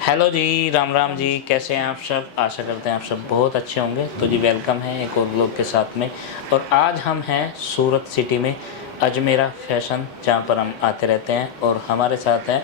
Hello जी, राम राम जी, कैसे हैं आप सब? आशा करते हैं आप सब बहुत अच्छे होंगे। तो जी वेलकम है एक और ब्लॉग के साथ में। और आज हम हैं सूरत सिटी में अजमेरा फैशन, जहाँ पर हम आते रहते हैं। और हमारे साथ हैं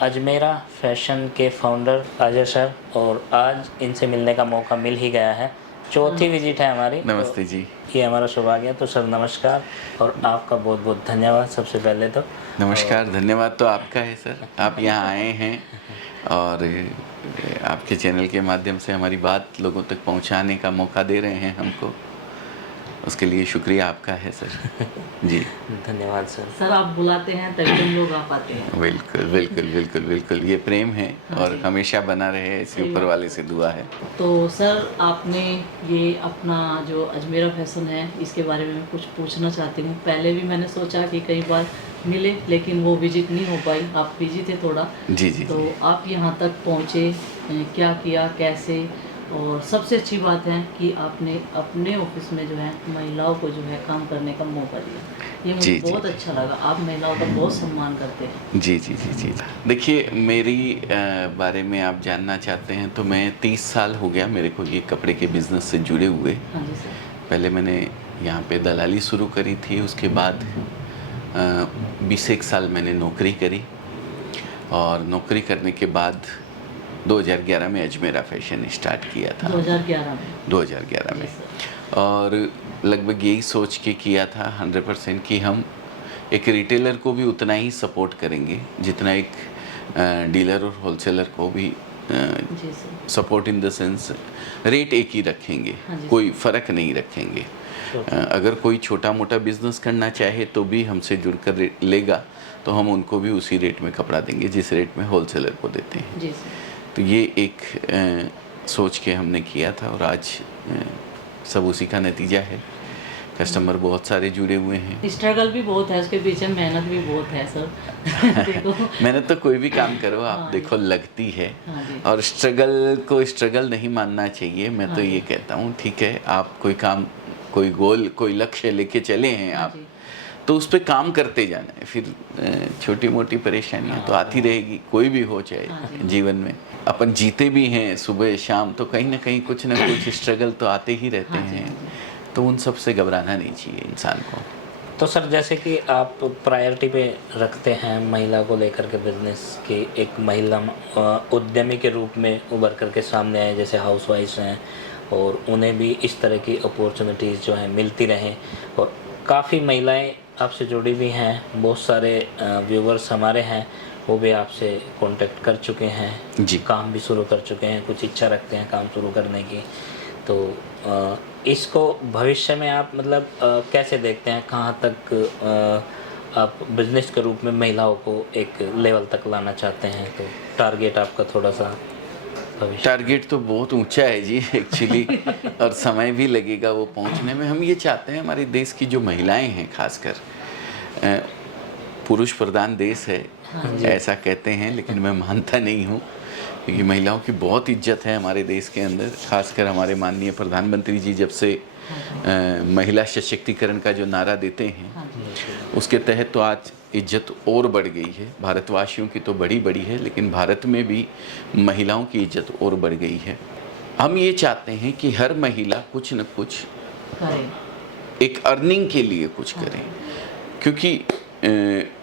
अजमेरा फैशन के फाउंडर अजय सर। और आज इनसे मिलने का मौका मिल ही गया है। चौथी विजिट है हमारी, तो नमस्ते जी। ये हमारा सौभाग्य है। तो सर नमस्कार, और आपका बहुत बहुत धन्यवाद सबसे पहले तो। नमस्कार, और धन्यवाद तो आपका है सर। आप यहाँ आए हैं और आपके चैनल के माध्यम से हमारी बात लोगों तक पहुँचाने का मौका दे रहे हैं हमको। उसके लिए शुक्रिया आपका है सर। जी। धन्यवाद सर। सर आप बुलाते हैं तभी हम लोग आ पाते हैं। बिल्कुल, बिल्कुल, बिल्कुल, बिल्कुल। ये प्रेम है हाँ और जी। हमेशा बना रहे, इसी सही ऊपर बात। वाले से दुआ है। तो सर आपने ये अपना जो अजमेरा फैशन है इसके बारे में कुछ पूछना चाहती हूँ। पहले भी मैंने सोचा कि कई बार मिले, लेकिन वो विजिट नहीं हो पाई, आप बिजी थे थोड़ा। जी, जी, तो जी। आप यहाँ तक पहुँचे, क्या किया, कैसे? और सबसे अच्छी बात है कि आपने अपने ऑफिस में जो है महिलाओं को जो है काम करने का मौका दिया। ये मुझे जी, जी, बहुत जी। अच्छा लगा। आप महिलाओं का बहुत सम्मान करते हैं। जी, जी, जी, जी। देखिए, मेरी बारे में आप जानना चाहते हैं तो मैं 30 साल हो गया मेरे को ये कपड़े के बिज़नेस से जुड़े हुए। हाँ जी सर। पहले मैंने यहाँ पे दलाली शुरू करी थी, उसके बाद 20 साल मैंने नौकरी करी। और नौकरी करने के बाद 2011 में अजमेरा फैशन स्टार्ट किया था। 2011 में। 2011 जी में। सर। और लगभग यही सोच के किया था 100% कि हम एक रिटेलर को भी उतना ही सपोर्ट करेंगे जितना एक डीलर और होलसेलर को भी जी sir. Support in the sense rate एक ही रखेंगे, हाँ जी कोई सर। फ़र्क नहीं रखेंगे। श्योर। अगर कोई छोटा मोटा बिजनेस करना चाहे तो भी हमसे जुड़कर लेगा तो हम उनको भी उसी रेट में कपड़ा देंगे जिस रेट में होलसेलर को देते हैं। जी सर। तो ये एक सोच के हमने किया था और आज सब उसी का नतीजा है। कस्टमर बहुत सारे जुड़े हुए हैं। स्ट्रगल भी बहुत है, उसके पीछे मेहनत भी बहुत है सर। देखो। मेहनत तो कोई भी काम करो आप हाँ देखो लगती है। हाँ जी। और स्ट्रगल को स्ट्रगल नहीं मानना चाहिए। मैं हाँ तो जी। ये कहता हूँ ठीक है, आप कोई काम, कोई गोल, कोई लक्ष्य लेके चले हैं हाँ आप, जी। तो उस पे काम करते जाना है। फिर छोटी मोटी परेशानियां तो आती रहेगी, कोई भी हो हाँ चाहे जी। जीवन में। अपन जीते भी हैं सुबह शाम तो कहीं ना कहीं कुछ ना कुछ स्ट्रगल तो आते ही रहते हाँ जी। हैं। हाँ जी। तो उन सब से घबराना नहीं चाहिए इंसान को। तो सर जैसे कि आप प्रायोरिटी पे रखते हैं महिला को लेकर के बिजनेस की, एक महिला उद्यमी के रूप में उभर करके सामने आए, जैसे हाउस वाइफ्स हैं, और उन्हें भी इस तरह की अपॉर्चुनिटीज़ जो हैं मिलती रहें। और काफ़ी महिलाएं आपसे जुड़ी भी हैं, बहुत सारे व्यूवर्स हमारे हैं, वो भी आपसे कांटेक्ट कर चुके हैं जी। काम भी शुरू कर चुके हैं, कुछ इच्छा रखते हैं काम शुरू करने की। तो इसको भविष्य में आप मतलब कैसे देखते हैं, कहाँ तक आप बिजनेस के रूप में महिलाओं को एक लेवल तक लाना चाहते हैं? तो टारगेट आपका थोड़ा सा भविष्य। टारगेट तो बहुत ऊंचा है जी एक्चुअली। और समय भी लगेगा वो पहुंचने में। हम ये चाहते हैं हमारे देश की जो महिलाएं हैं, खासकर पुरुष प्रधान देश है हाँ जी। ऐसा कहते हैं, लेकिन मैं मानता नहीं हूँ, क्योंकि महिलाओं की बहुत इज्जत है हमारे देश के अंदर। खासकर हमारे माननीय प्रधानमंत्री जी जब से महिला सशक्तिकरण का जो नारा देते हैं, हाँ जी। उसके तहत तो आज इज्जत और बढ़ गई है। भारतवासियों की तो बड़ी बड़ी है, लेकिन भारत में भी महिलाओं की इज्जत और बढ़ गई है। हम ये चाहते हैं कि हर महिला कुछ न कुछ करें। एक अर्निंग के लिए कुछ करें, क्योंकि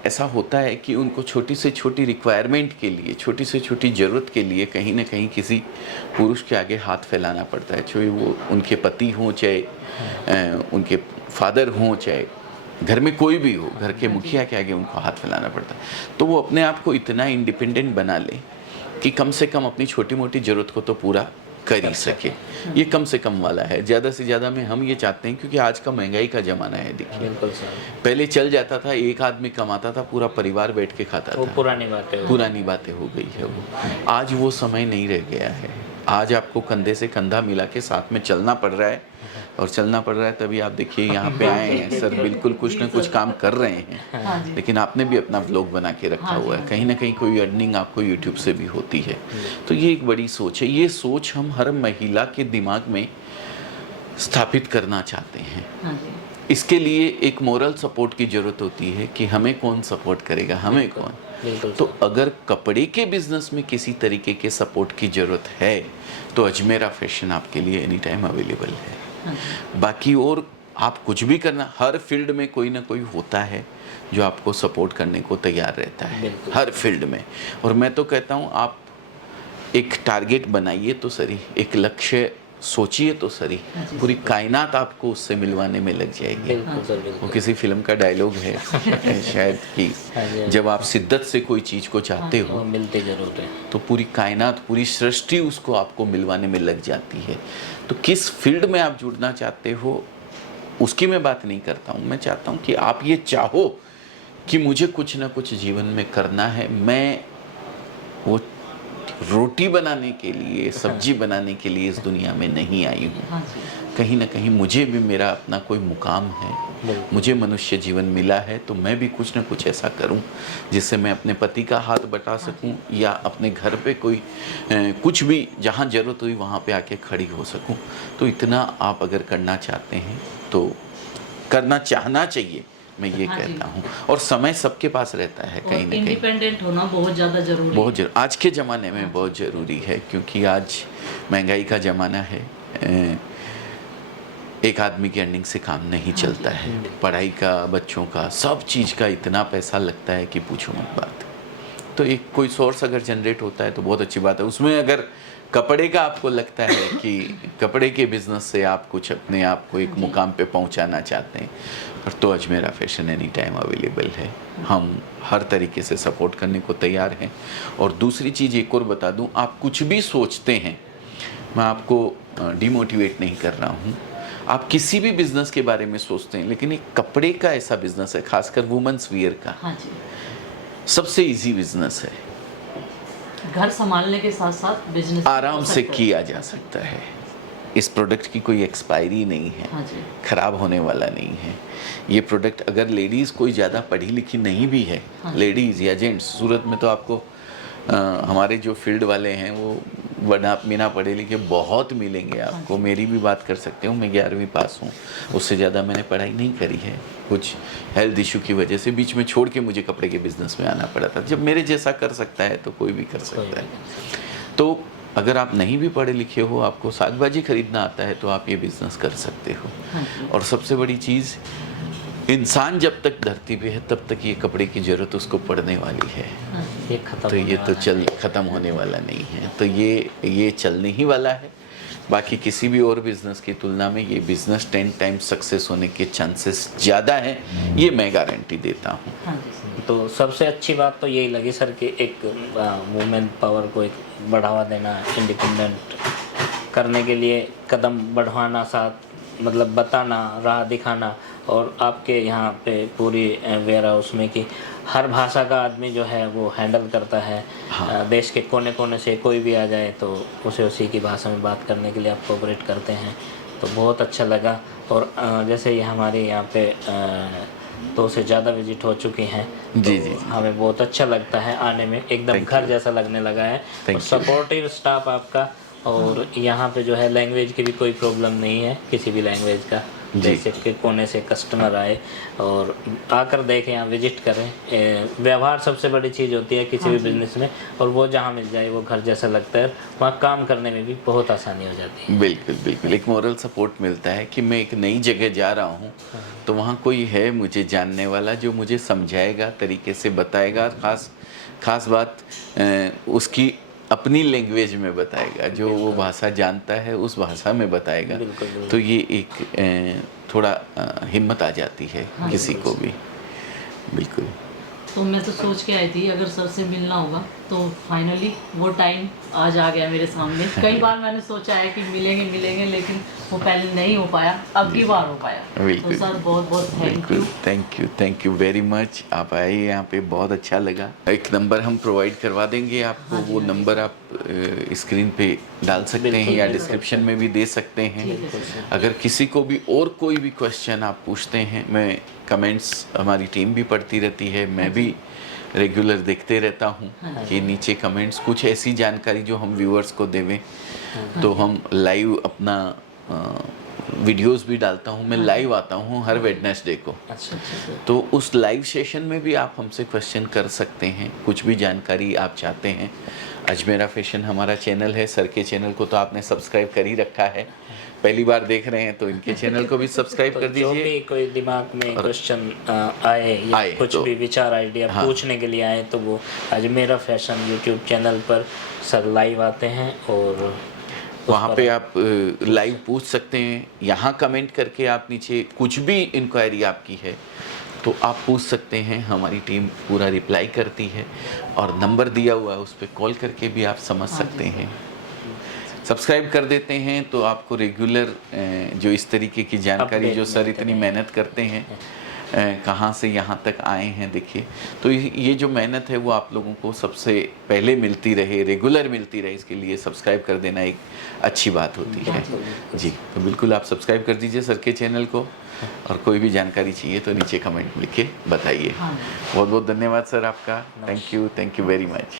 ऐसा होता है कि उनको छोटी से छोटी रिक्वायरमेंट के लिए, छोटी से छोटी ज़रूरत के लिए कहीं ना कहीं किसी पुरुष के आगे हाथ फैलाना पड़ता है। चाहे वो उनके पति हों, चाहे उनके फादर हों, चाहे घर में कोई भी हो, घर के मुखिया के आगे उनको हाथ फैलाना पड़ता है। तो वो अपने आप को इतना इंडिपेंडेंट बना ले कि कम से कम अपनी छोटी मोटी ज़रूरत को तो पूरा कर ही सके। ये कम से कम वाला है। ज़्यादा से ज़्यादा में हम ये चाहते हैं, क्योंकि आज का महंगाई का ज़माना है। देखिए, बिल्कुल सर, पहले चल जाता था, एक आदमी कमाता था, पूरा परिवार बैठ के खाता वो था। पुरानी बातें हो गई। पुरानी बातें हो गई है वो। आज वो समय नहीं रह गया है। आज आपको कंधे से कंधा मिला के साथ में चलना पड़ रहा है। और चलना पड़ रहा है तभी आप देखिए यहाँ पे आए हैं सर, बिल्कुल कुछ न कुछ काम कर रहे हैं। हाँ जी। लेकिन आपने भी अपना ब्लॉग बना के रखा हाँ जी, हुआ है, हाँ कहीं ना कहीं कोई अर्निंग आपको यूट्यूब से भी होती है। तो ये एक बड़ी सोच है। ये सोच हम हर महिला के दिमाग में स्थापित करना चाहते हैं। हाँ जी। इसके लिए एक मोरल सपोर्ट की ज़रूरत होती है कि हमें कौन सपोर्ट करेगा, हमें कौन। बिल्कुल तो अगर कपड़े के बिजनेस में किसी तरीके के सपोर्ट की ज़रूरत है तो अजमेरा फैशन आपके लिए एनी टाइम अवेलेबल है। हाँ जी। बाकी और आप कुछ भी करना, हर फील्ड में कोई ना कोई होता है जो आपको सपोर्ट करने को तैयार रहता है, बिल्कुल। हर फील्ड में। और मैं तो कहता हूँ आप एक टारगेट बनाइए तो सही, एक लक्ष्य सोचिए तो सही, हाँ जी। पूरी कायनात आपको उससे मिलवाने में लग जाएगी। बिल्कुल सर, वो बिल्कुल। किसी फिल्म का डायलॉग है शायद कि हाँ जी, हाँ जी। जब आप शिद्दत से कोई चीज़ को चाहते वो हो मिलती ज़रूर है। तो पूरी कायनात, पूरी सृष्टि उसको आपको मिलवाने में लग जाती है। तो किस फील्ड में आप जुड़ना चाहते हो उसकी मैं बात नहीं करता हूँ। मैं चाहता हूँ कि आप ये चाहो कि मुझे कुछ ना कुछ जीवन में करना है। मैं वो रोटी बनाने के लिए, सब्जी बनाने के लिए इस दुनिया में नहीं आई हूँ। हाँ जी। कहीं ना कहीं मुझे भी मेरा अपना कोई मुकाम है, बिल्कुल। मुझे मनुष्य जीवन मिला है, तो मैं भी कुछ ना कुछ ऐसा करूं जिससे मैं अपने पति का हाथ बटा सकूं या अपने घर पे कोई कुछ भी जहां ज़रूरत हुई वहां पे आके खड़ी हो सकूं। तो इतना आप अगर करना चाहते हैं तो करना चाहना चाहिए, मैं ये हाँ जी। कहता हूँ। और समय सबके पास रहता है और कहीं ना कहीं, इंडिपेंडेंट होना बहुत ज़्यादा ज़रूरी बहुत है। आज के ज़माने में बहुत ज़रूरी है, क्योंकि आज महंगाई का ज़माना है। एक आदमी की अर्निंग से काम नहीं चलता है। पढ़ाई का, बच्चों का, सब चीज़ का इतना पैसा लगता है कि पूछो मत बात। तो एक कोई सोर्स अगर जनरेट होता है तो बहुत अच्छी बात है। उसमें अगर कपड़े का आपको लगता है कि कपड़े के बिजनेस से आप कुछ अपने आप को एक मुकाम पे पहुंचाना चाहते हैं, और तो Ajmera fashion any time available है। हम हर तरीके से सपोर्ट करने को तैयार हैं। और दूसरी चीज़ एक और बता दूं, आप कुछ भी सोचते हैं, मैं आपको डिमोटिवेट नहीं कर रहा हूं, आप किसी भी बिजनेस के बारे में सोचते हैं, लेकिन एक कपड़े का ऐसा बिजनेस है, खासकर वुमेन्स वियर का, हाँ जी। सबसे इजी बिजनेस है, घर संभालने के साथ साथ बिजनेस आराम से किया जा सकता है। इस प्रोडक्ट की कोई एक्सपायरी नहीं है, हाँ जी। ख़राब होने वाला नहीं है। ये प्रोडक्ट अगर लेडीज़ कोई ज़्यादा पढ़ी लिखी नहीं भी है, हाँ। लेडीज़ या जेंट्स, सूरत में तो आपको हमारे जो फील्ड वाले हैं वो बिना पढ़े लिखे बहुत मिलेंगे आपको। मेरी भी बात कर सकते हो, मैं 11वीं पास हूँ, उससे ज़्यादा मैंने पढ़ाई नहीं करी है। कुछ हेल्थ इशू की वजह से बीच में छोड़ के मुझे कपड़े के बिज़नेस में आना पड़ा था। जब मेरे जैसा कर सकता है तो कोई भी कर सकता है। तो अगर आप नहीं भी पढ़े लिखे हो, आपको साग भाजी खरीदना आता है, तो आप ये बिज़नेस कर सकते हो। हाँ जी। और सबसे बड़ी चीज़, इंसान जब तक धरती पे है तब तक ये कपड़े की ज़रूरत उसको पड़ने वाली है। हाँ जी। ये खत्म तो ये होने तो वाला है। ख़त्म होने वाला नहीं है। तो ये चलने ही वाला है। बाकी किसी भी और बिज़नेस की तुलना में ये बिज़नेस 10 टाइम्स सक्सेस होने के चांसेस ज़्यादा हैं, ये मैं गारंटी देता हूँ। हाँ जी सर। तो सबसे अच्छी बात तो यही लगी सर कि एक वुमेन पावर को एक बढ़ावा देना, इंडिपेंडेंट करने के लिए कदम बढ़ाना, साथ मतलब बताना, राह दिखाना। और आपके यहाँ पे पूरी वेयर हाउस में कि हर भाषा का आदमी जो है वो हैंडल करता है। हाँ। देश के कोने कोने से कोई भी आ जाए तो उसे उसी की भाषा में बात करने के लिए आप कोऑपरेट करते हैं, तो बहुत अच्छा लगा। और जैसे ये हमारे यहाँ पे 2 से ज़्यादा विजिट हो चुकी हैं, तो जी, जी, जी। हमें बहुत अच्छा लगता है आने में, एकदम Thank घर you. जैसा लगने लगा है। Thank और you. सपोर्टिव स्टाफ आपका, और यहाँ पे जो है लैंग्वेज की भी कोई प्रॉब्लम नहीं है, किसी भी लैंग्वेज का। जी। जैसे के कोने से कस्टमर आए और आकर देखें, यहाँ विजिट करें। व्यवहार सबसे बड़ी चीज़ होती है किसी भी बिजनेस में, और वो जहाँ मिल जाए वो घर जैसा लगता है, वहाँ काम करने में भी बहुत आसानी हो जाती है। बिल्कुल बिल्कुल, एक मॉरल सपोर्ट मिलता है कि मैं एक नई जगह जा रहा हूँ, तो वहाँ कोई है मुझे जानने वाला जो मुझे समझाएगा, तरीके से बताएगा। खास बात उसकी अपनी लैंग्वेज में बताएगा, जो वो भाषा जानता है उस भाषा में बताएगा। बिल्कुल, बिल्कुल। तो ये एक थोड़ा हिम्मत आ जाती है किसी को भी। बिल्कुल। तो मैं तो सोच के आई थी अगर सर से मिलना होगा, तो फाइनली वो टाइम आज आ गया मेरे सामने। कई बार मैंने सोचा है कि मिलेंगे, लेकिन वो पहले नहीं हो पाया, अब की बार हो पाया। तो सर बहुत बहुत थैंक यू वेरी मच। आप आए यहाँ पे, बहुत अच्छा लगा। एक नंबर हम प्रोवाइड करवा देंगे आपको। हाँ जी, वो हाँ जी। नंबर आप स्क्रीन पे डाल सकते हैं बिल्कुल, या बिल्कुल। डिस्क्रिप्शन में भी दे सकते हैं। ठीक है सर। अगर किसी को भी और कोई भी क्वेश्चन आप पूछते हैं, मैं कमेंट्स, हमारी टीम भी पढ़ती रहती है, मैं भी रेगुलर देखते रहता हूँ कि नीचे कमेंट्स कुछ ऐसी जानकारी जो हम व्यूअर्स को देवें, तो हम लाइव अपना वीडियोस भी डालता हूँ, मैं लाइव आता हूँ हर वेडनेसडे को। अच्छा अच्छा सर। तो उस लाइव सेशन में भी आप हमसे क्वेश्चन कर सकते हैं, कुछ भी जानकारी आप चाहते हैं। अजमेरा फैशन हमारा चैनल है, सर के चैनल को तो आपने सब्सक्राइब कर ही रखा है, पहली बार देख रहे हैं तो इनके चैनल को भी सब्सक्राइब कर तो जो दीजिए। भी कोई दिमाग में क्वेश्चन आए या आए कुछ तो- भी विचार आइडिया हाँ। पूछने के लिए आए तो वो अजमेरा फैशन यूट्यूब चैनल पर सर लाइव आते हैं और उस वहाँ पर पे आप लाइव पूछ सकते हैं। यहाँ कमेंट करके आप नीचे कुछ भी इंक्वायरी आपकी है तो आप पूछ सकते हैं, हमारी टीम पूरा रिप्लाई करती है। और नंबर दिया हुआ है उस पर कॉल करके भी आप समझ सकते हैं। सब्सक्राइब कर देते हैं तो आपको रेगुलर जो इस तरीके की जानकारी Update जो सर मिलते इतनी रहेंगे। मेहनत करते हैं, कहाँ से यहाँ तक आए हैं देखिए, तो ये जो मेहनत है वो आप लोगों को सबसे पहले मिलती रहे, रेगुलर मिलती रहे, इसके लिए सब्सक्राइब कर देना एक अच्छी बात होती है। जी, तो बिल्कुल आप सब्सक्राइब कर दीजिए सर के चैनल को, और कोई भी जानकारी चाहिए तो नीचे कमेंट लिख के बताइए। हाँ। बहुत बहुत धन्यवाद सर आपका। Thank you very much.